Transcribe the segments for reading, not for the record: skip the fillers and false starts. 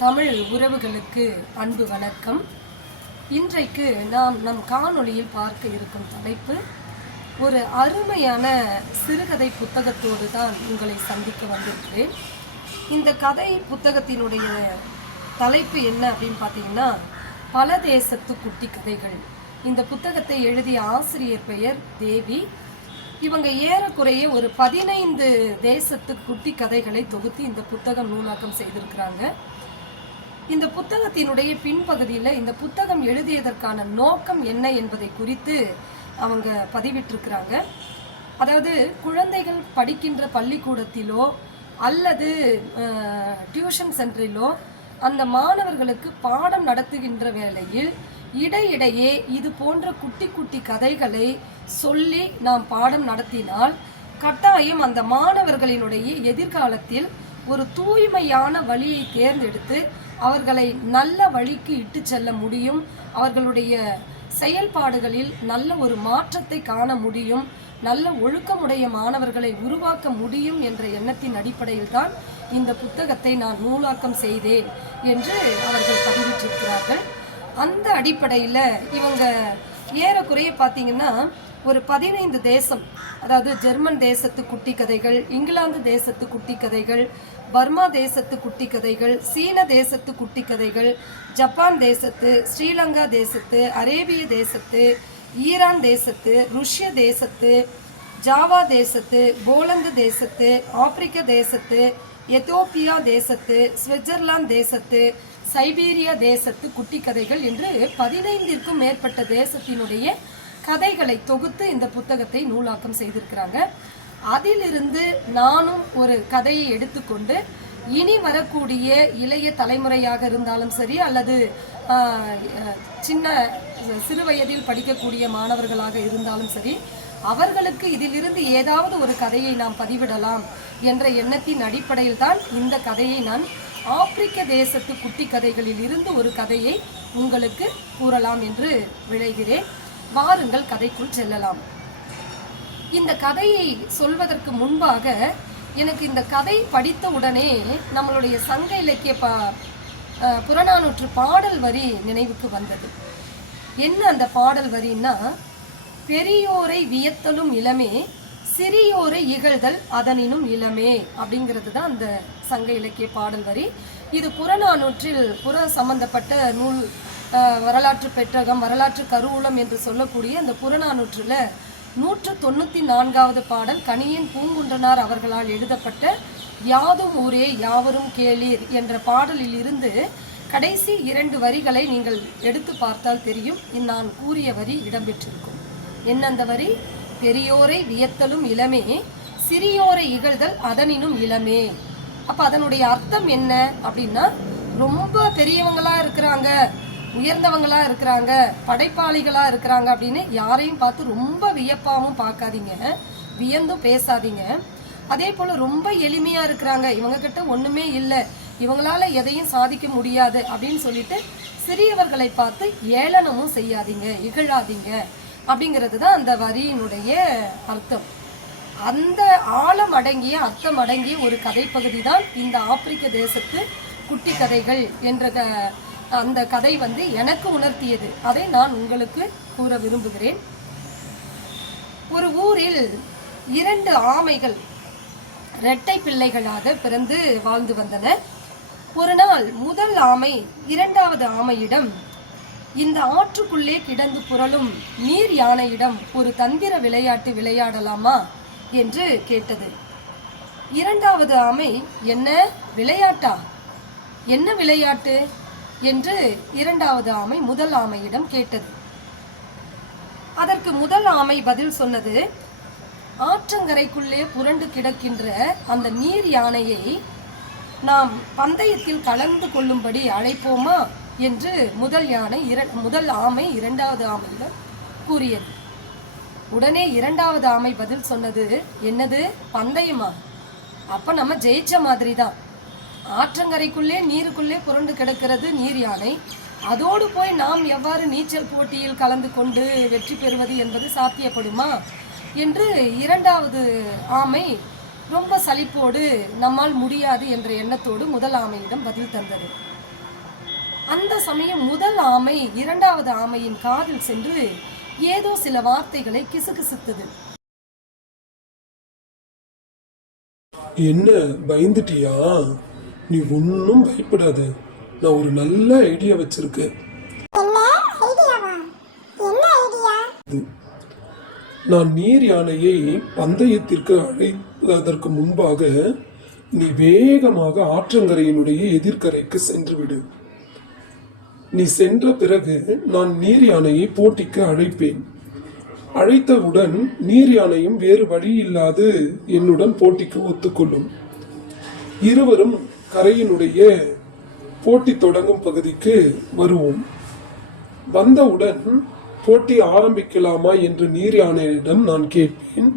தமிழ் உறவுகளுக்கு அன்பு வணக்கம். இன்றைக்கு நாம் நம் காணொளியில் பார்க்க இருக்கும் தலைப்பு ஒரு அருமையான சிறுகதை புத்தகத்தோடு தான் உங்களை சந்திக்க வந்திருக்கிறேன். இந்த கதை புத்தகத்தினுடைய தலைப்பு என்ன அப்படின்னு பார்த்தீங்கன்னா, பல தேசத்து குட்டி கதைகள். இந்த புத்தகத்தை எழுதிய ஆசிரியர் பெயர் தேவி. இவங்க ஏறக்குறைய ஒரு 15 தேசத்து குட்டி கதைகளை தொகுத்து இந்த புத்தகம் நூலாக்கம் செய்திருக்கிறாங்க. இந்த புத்தகத்தினுடைய பின்பகுதியில் இந்த புத்தகம் எழுதியதற்கான நோக்கம் என்ன என்பதை குறித்து அவங்க பதிவிட்டிருக்கிறாங்க. அதாவது குழந்தைகள் படிக்கின்ற பள்ளிக்கூடத்திலோ அல்லது டியூஷன் சென்டரிலோ அந்த மாணவர்களுக்கு பாடம் நடத்துகின்ற வேளையில் இடையிடையே இது போன்ற குட்டி குட்டி கதைகளை சொல்லி நாம் பாடம் நடத்தினால் கட்டாயம் அந்த மாணவர்களினுடைய எதிர்காலத்தில் ஒரு தூய்மையான வழியை தேர்ந்தெடுத்து அவர்களை நல்ல வழிக்கு இட்டு செல்ல முடியும். அவர்களுடைய செயல்பாடுகளில் நல்ல ஒரு மாற்றத்தை காண முடியும். நல்ல ஒழுக்கமுடைய மாணவர்களை உருவாக்க முடியும் என்ற எண்ணத்தின் அடிப்படையில் தான் இந்த புத்தகத்தை நான் நூலாக்கம் செய்தேன் என்று அவர்கள் பதிவிட்டிருக்கிறார்கள். அந்த அடிப்படையில் இவங்க ஏறக்குறைய பார்த்தீங்கன்னா ஒரு 15 தேசம், அதாவது ஜெர்மன் தேசத்து குட்டி கதைகள், இங்கிலாந்து தேசத்து குட்டி கதைகள், பர்மா தேசத்து குட்டி கதைகள், சீன தேசத்து குட்டி கதைகள், ஜப்பான் தேசத்து, ஸ்ரீலங்கா தேசத்து, அரேபிய தேசத்து, ஈரான் தேசத்து, ருஷ்ய தேசத்து, ஜாவா தேசத்து, போலந்து தேசத்து, ஆப்பிரிக்க தேசத்து, எத்தோப்பியா தேசத்து, சுவிட்சர்லாந்து தேசத்து, சைபீரியா தேசத்து குட்டி கதைகள் என்று 15ற்கும் மேற்பட்ட தேசத்தினுடைய கதைகளை தொகுத்து இந்த புத்தகத்தை நூலாக்கம் செய்திருக்கிறாங்க. அதிலிருந்து நானும் ஒரு கதையை எடுத்துக்கொண்டு இனி வரக்கூடிய இளைய தலைமுறையாக இருந்தாலும் சரி அல்லது சின்ன சிறு வயதில் படிக்கக்கூடிய மாணவர்களாக இருந்தாலும் சரி, அவர்களுக்கு இதிலிருந்து ஏதாவது ஒரு கதையை நாம் பதிவிடலாம் என்ற எண்ணத்தின் அடிப்படையில் தான் இந்த கதையை நான் ஆப்பிரிக்க தேசத்து குட்டி கதைகளில் இருந்து ஒரு கதையை உங்களுக்கு கூறலாம் என்று விளைகிறேன். வாருங்கள் கதைக்குள் செல்லலாம். இந்த கதையை சொல்வதற்கு முன்பாக எனக்கு இந்த கதை படித்த உடனே நம்மளுடைய சங்க இலக்கிய புறநானூற்று பாடல் வரி நினைவுக்கு வந்தது. என்ன அந்த பாடல் வரின்னா, பெரியோரை வியத்தலும் இளமே, சிறியோரை இகழ்தல் அதனினும் இளமே அப்படிங்கிறது தான் அந்த சங்க இலக்கிய பாடல் வரி. இது புறநானூற்றில் புற சம்பந்தப்பட்ட நூல், வரலாற்று பெட்டகம், வரலாற்று கருவூலம் என்று சொல்லக்கூடிய அந்த புறநானூற்றில் 194வது பாடல் கணியன் பூங்குன்றனார் அவர்களால் எழுதப்பட்ட யாதும் ஊரே யாவரும் கேளீர் என்ற பாடலில் இருந்து கடைசி 2 வரிகளை நீங்கள் எடுத்து பார்த்தால் தெரியும். நான் கூறிய வரி இடம்பெற்றிருக்கும். என்ன அந்த வரி? பெரியோரை வியத்தலும் இளமே, சிறியோரை இகழ்தல் அதனினும் இளமே. அப்போ அதனுடைய அர்த்தம் என்ன அப்படின்னா, ரொம்ப பெரியவங்களா இருக்கிறாங்க, உயர்ந்தவங்களா இருக்கிறாங்க, படைப்பாளிகளா இருக்கிறாங்க அப்படின்னு யாரையும் பார்த்து ரொம்ப வியப்பாகவும் பார்க்காதீங்க, வியந்தும் பேசாதீங்க. அதே போல் ரொம்ப எளிமையா இருக்கிறாங்க, இவங்க கிட்ட ஒண்ணுமே இல்லை, இவங்களால எதையும் சாதிக்க முடியாது அப்படின்னு சொல்லிட்டு சிறியவர்களை பார்த்து ஏளனமும் செய்யாதீங்க, இகழாதீங்க அப்படிங்கிறது தான் அந்த வரியினுடைய அர்த்தம். அந்த ஆழம் அடங்கிய அர்த்தம் அடங்கிய ஒரு கதைப்பகுதி தான் இந்த ஆப்பிரிக்க தேசத்து குட்டி கதைகள் என்ற அந்த கதை எனக்கு உணர்த்தியது. அதை நான் உங்களுக்கு கூற விரும்புகிறேன். ஒரு ஊரில் 2 ஆமைகள் இரட்டை பிள்ளைகளாக பிறந்து வாழ்ந்து வந்தன. ஒரு நாள் முதல் ஆமை 2வது ஆமையிடம், இந்த ஆற்றுக்குள்ளே கிடந்து புரளும் நீர் யானையிடம் ஒரு தந்திர விளையாட்டு விளையாடலாமா என்று கேட்டது. 2வது ஆமை, என்ன விளையாட்டா, என்ன விளையாட்டு என்று 2வது ஆமை முதல் ஆமையிடம் கேட்டது. அதற்கு முதல் ஆமை பதில் சொன்னது, ஆற்றங்கரைக்குள்ளே புரண்டு கிடக்கின்ற அந்த நீர் யானையை நாம் பந்தயத்தில் கலந்து கொள்ளும்படி அழைப்போமா என்று முதல் ஆமை 2வது ஆமையிடம் கூறியது. உடனே 2வது ஆமை பதில் சொன்னது, என்னது பந்தயமா, அப்ப நம்ம ஜெயிச்ச மாதிரி தான். ஆற்றங்கரைக்குள்ளே நீருக்குள்ளே புரண்டு கிடக்கிறது நீர் யானை, அதோடு போய் நாம் எவ்வாறு நீச்சல் போட்டியில் கலந்து கொண்டு வெற்றி பெறுவது என்பது சாத்தியப்படுமா என்று 2வது ஆமை ரொம்ப சலிப்போடு நம்மால் முடியாது என்ற எண்ணத்தோடு முதல் ஆமையிடம் பதில் தந்தது. அந்த சமயம் முதல் ஆமை இரண்டாவது ஆமையின் காதில் சென்று ஏதோ சில வார்த்தைகளை கிசுகிசுத்தது. என்ன பயந்துட்டியா? நீ ஒன்னும் பயப்படாத, நான் ஒரு நல்ல ஐடியா வச்சிருக்கேன். நான் நீர் யானையை பந்தயத்திற்கு அழைப்பதற்கு முன்பாக நீ வேகமாக ஆற்றங்கரையினுடைய எதிர்கரைக்கு சென்று விடு. நீ சென்ற பிறகு நான் நீர் யானையை போட்டிக்கு அழைப்பேன். அழைத்தவுடன் நீர் யானையும் வேறு வழி இல்லாது என்னுடன் போட்டிக்கு ஒத்துக்கொள்ளும். இருவரும் கரையினுடைய போட்டி தொடங்கும் பகுதிக்கு வருவோம். வந்தவுடன் போட்டி ஆரம்பிக்கலாமா என்று நீர் யானையிடம் நான் கேட்பேன்.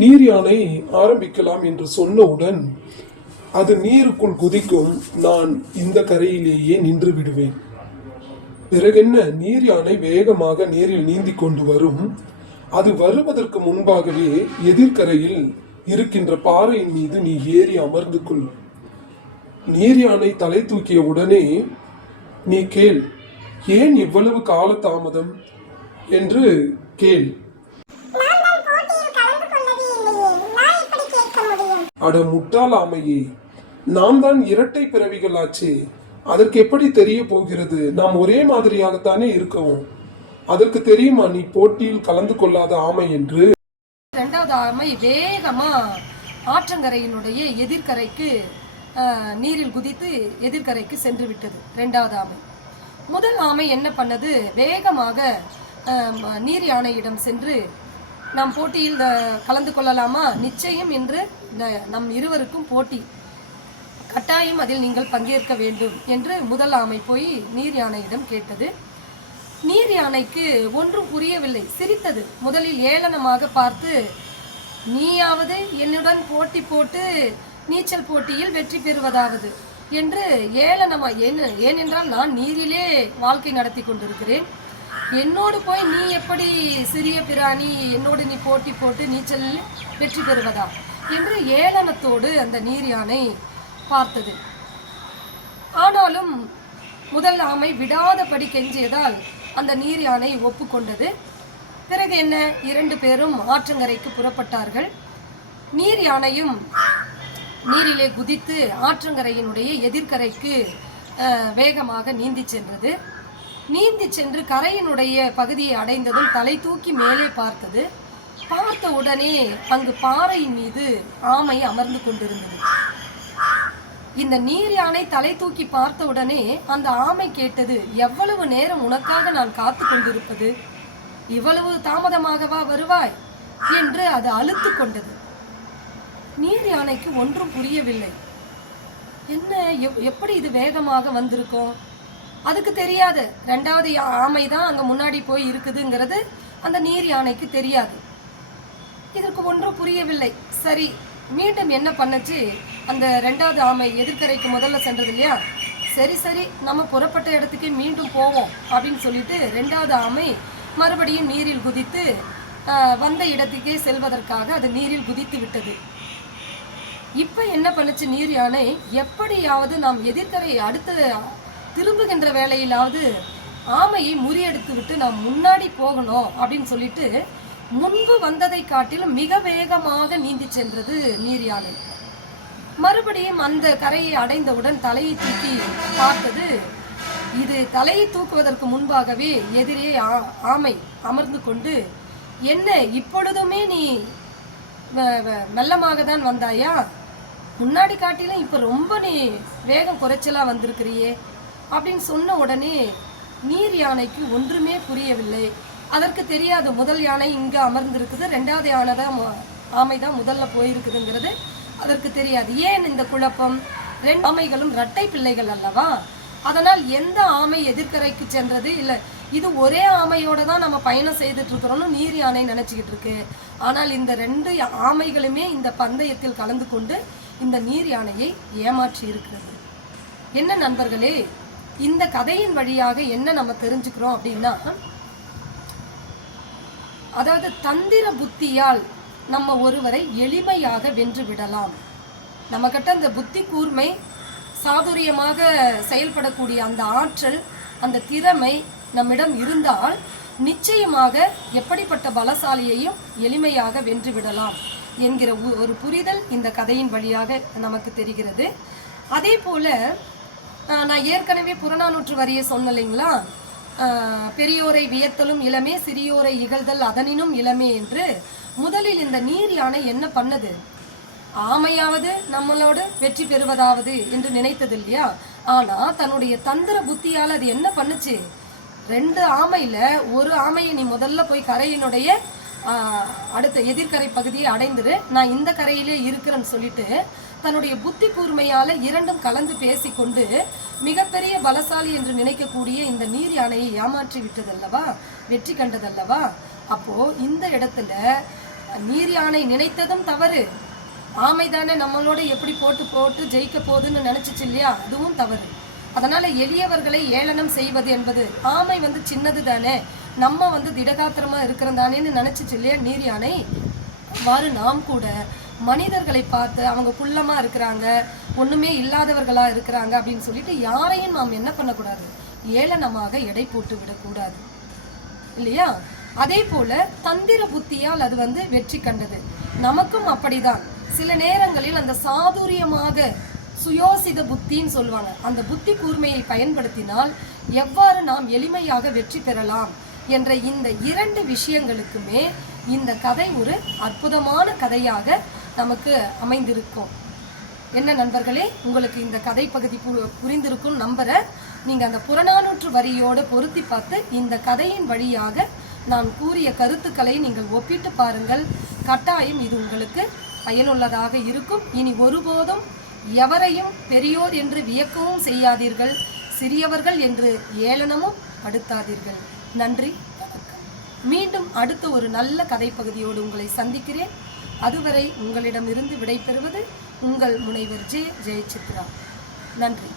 நீர் யானை ஆரம்பிக்கலாம் என்று சொன்னவுடன் அது நீருக்குள் குதிக்கும். நான் இந்த கரையிலேயே நின்று விடுவேன். பிறகென்ன, நீர் யானை வேகமாக நீரில் நீந்தி கொண்டு வரும். அது வருவதற்கு முன்பாகவே எதிர்கரையில் இருக்கின்ற பாறையின் மீது நீ ஏறி அமர்ந்து கொள். நீர் யானை தலை தூக்கிய உடனே நீ கேள், ஏன் இவ்வளவு கால தாமதம் என்று கேள். அட முட்டாள் ஆமையே, நாம் தான் இரட்டை பிறவிகளாச்சே, அதற்கு எப்படி தெரிய போகிறது? நாம் ஒரே மாதிரியாகத்தானே இருக்கவும். அதற்கு தெரியுமா நீ போட்டியில் கலந்து கொள்ளாத ஆமை என்று? இரண்டாவது ஆமை வேகமா ஆற்றங்கரையினுடைய எதிர்கரைக்கு நீரில் குதித்து எதிர்கரைக்கு சென்று விட்டது இரண்டாவது ஆமை. முதல் ஆமை என்ன பண்ணது, வேகமாக நீர் யானையிடம் சென்று நாம் போட்டியில் கலந்து கொள்ளலாமா? நிச்சயம் என்று நம் இருவருக்கும் போட்டி, கட்டாயம் அதில் நீங்கள் பங்கேற்க வேண்டும் என்று முதல் ஆமை போய் நீர் யானையிடம் கேட்டது. நீர் யானைக்கு ஒன்றும் புரியவில்லை, சிரித்தது. முதலில் ஏளனமாக பார்த்து, நீயாவது என்னுடன் போட்டி போட்டு நீச்சல் போட்டியில் வெற்றி பெறுவதாவது என்று ஏளனமா, ஏனென்றால் நான் நீரிலே வாழ்க்கை நடத்தி கொண்டிருக்கிறேன், என்னோடு போய் நீ எப்படி சிறிய பிராணி என்னோடு நீ போட்டி போட்டு நீச்சலில் வெற்றி பெறுவதா என்று ஏளனத்தோடு அந்த நீர் யானை பார்த்தது. ஆனாலும் முதல் ஆமை விடாதபடி கெஞ்சியதால் அந்த நீர் யானை ஒப்புக்கொண்டது. பிறகு என்ன, இரண்டு பேரும் ஆற்றங்கரைக்கு புறப்பட்டார்கள். நீர் யானையும் நீரிலே குதித்து ஆற்றங்கரையினுடைய எதிர்கரைக்கு வேகமாக நீந்தி சென்றது. நீந்தி சென்று கரையினுடைய பகுதியை அடைந்ததும் தலை தூக்கி மேலே பார்த்தது. பார்த்த உடனே அங்கு பாறையின் மீது ஆமை அமர்ந்து கொண்டிருந்தது. இந்த நீர் யானை தலை தூக்கி பார்த்த உடனே அந்த ஆமை கேட்டது, எவ்வளவு நேரம் உனக்காக நான் காத்து கொண்டிருப்பது, இவ்வளவு தாமதமாகவா வருவாய் என்று அது அழுத்து கொண்டது. நீர் யானைக்கு ஒன்றும் புரியவில்லை. என்ன, எப்படி இது வேகமாக வந்திருக்கும்? அதுக்கு தெரியாது ரெண்டாவது ஆமை தான் அங்க முன்னாடி போய் இருக்குதுங்கிறது அந்த நீர் யானைக்கு தெரியாது. இதற்கு ஒன்றும் புரியவில்லை. சரி, மீண்டும் என்ன பண்ணுச்சு, அந்த ரெண்டாவது ஆமை எதிர்கரைக்கு முதல்ல சென்றது இல்லையா, சரி சரி நம்ம புறப்பட்ட இடத்துக்கே மீண்டும் போவோம் அப்படின்னு சொல்லிட்டு ரெண்டாவது ஆமை மறுபடியும் நீரில் குதித்து வந்த இடத்துக்கே செல்வதற்காக அது நீரில் குதித்து விட்டது. இப்ப என்ன பண்ணுச்சு நீர் யானை, எப்படியாவது நாம் எதிர்கரை அடுத்து திரும்புகின்ற வேளையிலாவது ஆமையை முறியடித்து விட்டு நாம் முன்னாடி போகணும் அப்படின்னு சொல்லிட்டு முன்பு வந்ததை காட்டிலும் மிக வேகமாக நீந்தி சென்றது நீர் யானை. மறுபடியும் அந்த கரையை அடைந்தவுடன் தலையை தூக்கி பார்த்தது. இது தலையை தூக்குவதற்கு முன்பாகவே எதிரே ஆமை அமர்ந்து கொண்டு, என்ன இப்பொழுதுமே நீ மெல்லமாக தான் வந்தாயா, முன்னாடி காட்டிலும் இப்ப ரொம்ப நீ வேகம் குறைச்சலா வந்திருக்கிறியே அப்படின்னு சொன்ன உடனே நீர் யானைக்கு ஒன்றுமே புரியவில்லை. அதற்கு தெரியாது முதல் யானை இங்க அமர்ந்திருக்குது, ரெண்டாவது யானை தான் ஆமை தான் முதல்ல போயிருக்குதுங்கிறது அதற்கு தெரியாது. ஏன் இந்த குழப்பம்? ரெண்டு ஆமைகளும் இரட்டை பிள்ளைகள் அல்லவா, அதனால் எந்த ஆமை எதிர்கரைக்கு சென்றது இல்லை, இது ஒரே ஆமையோட தான் நம்ம பயணம் செய்துட்டு இருக்கிறோம்னு நீர் யானை நினைச்சுக்கிட்டு இருக்கு. ஆனால் இந்த ரெண்டு ஆமைகளுமே இந்த பந்தயத்தில் கலந்து கொண்டு இந்த நீர் யானையை ஏமாற்றி இருக்கிறது. என்ன நண்பர்களே, இந்த கதையின் வழியாக என்ன நம்ம தெரிஞ்சுக்கிறோம் அப்படின்னா, அதாவது தந்திர புத்தியால் நம்ம ஒருவரை எளிமையாக வென்று விடலாம். நம்ம கிட்ட இந்த புத்தி கூர்மை சாதுரியமாக செயல்படக்கூடிய அந்த ஆற்றல், அந்த திறமை நம்மிடம் இருந்தால் நிச்சயமாக எப்படிப்பட்ட பலசாலியையும் எளிமையாக வென்றுவிடலாம் என்கிற ஒரு புரிதல் இந்த கதையின் வழியாக நமக்கு தெரிகிறது. அதே போல நான் ஏற்கனவே புறநானூற்று வரியை சொன்னலைங்களா, பெரியோரை வியத்தலும் இளமே சிறியோரை இகழ்தல் அதனினும் இளமே என்று. முதலில் இந்த நீர் யானை என்ன பண்ணது? ஆமையாவது நம்மளோடு வெற்றி பெறுவதாவது என்று நினைத்தது இல்லையா? ஆனா தன்னுடைய தந்திர புத்தியால் அது என்ன பண்ணுச்சு? 2 ஆமையில ஒரு ஆமையை நீ முதல்ல போய் கரையினுடைய அடுத்த எதிர்கரை பகுதியை அடைந்துரு, நான் இந்த கரையிலே இருக்கிறேன்னு சொல்லிட்டு தன்னுடைய புத்தி கூர்மையால 2ம் கலந்து பேசிக்கொண்டு மிகப்பெரிய பலசாலி என்று நினைக்கக்கூடிய இந்த நீர் யானையை ஏமாற்றி விட்டதல்லவா, வெற்றி கண்டதல்லவா? அப்போ இந்த இடத்துல நீர் யானை நினைத்ததும் தவறு, ஆமை தானே நம்மளோட எப்படி போட்டு ஜெயிக்க போகுதுன்னு நினைச்சிச்சு இல்லையா, அதுவும் தவறு. அதனால எளியவர்களை ஏளனம் செய்வது என்பது, ஆமை சின்னது தானே, நம்ம திடகாத்திரமா இருக்கிறதானேன்னு நினைச்சிச்சு இல்லையா நீர் யானை. அவ்வாறு நாம் கூட மனிதர்களை பார்த்து அவங்க குள்ளமா இருக்கிறாங்க, ஒண்ணுமே இல்லாதவர்களா இருக்கிறாங்க அப்படின்னு சொல்லிட்டு யாரையும் நாம் என்ன பண்ணக்கூடாது, ஏளனமாக எடை போட்டு விடக்கூடாது இல்லையா? அதே போல தந்திர புத்தியால் அது வெற்றி கண்டது. நமக்கும் அப்படிதான். சில நேரங்களில் அந்த சாதுரியமாக சுயோசித புத்தின்னு சொல்லுவாங்க, அந்த புத்தி கூர்மையை பயன்படுத்தினால் எவ்வாறு நாம் எளிமையாக வெற்றி பெறலாம் என்ற இந்த 2 விஷயங்களுக்குமே இந்த கதை ஒரு அற்புதமான கதையாக நமக்கு அமைந்திருக்கும். என்ன நண்பர்களே, உங்களுக்கு இந்த கதை பகுதி புரிந்திருக்கும் நம்புறேன். நீங்கள் அந்த புறநானூற்று வரியோடு பொருத்தி பார்த்து இந்த கதையின் வழியாக நான் கூறிய கருத்துக்களை நீங்கள் ஒப்பிட்டு பாருங்கள். கட்டாயம் இது உங்களுக்கு பயனுள்ளதாக இருக்கும். இனி ஒருபோதும் எவரையும் பெரியோர் என்று வியக்கவும் செய்யாதீர்கள், சிறியவர்கள் என்று ஏளனமும் படுத்தாதீர்கள். நன்றி, வணக்கம். மீண்டும் அடுத்த ஒரு நல்ல கதை பகுதியோடு உங்களை சந்திக்கிறேன். அதுவரை உங்களிடமிருந்து விடைபெறுவது உங்கள் முனைவர் ஜெயசித்ரா. நன்றி.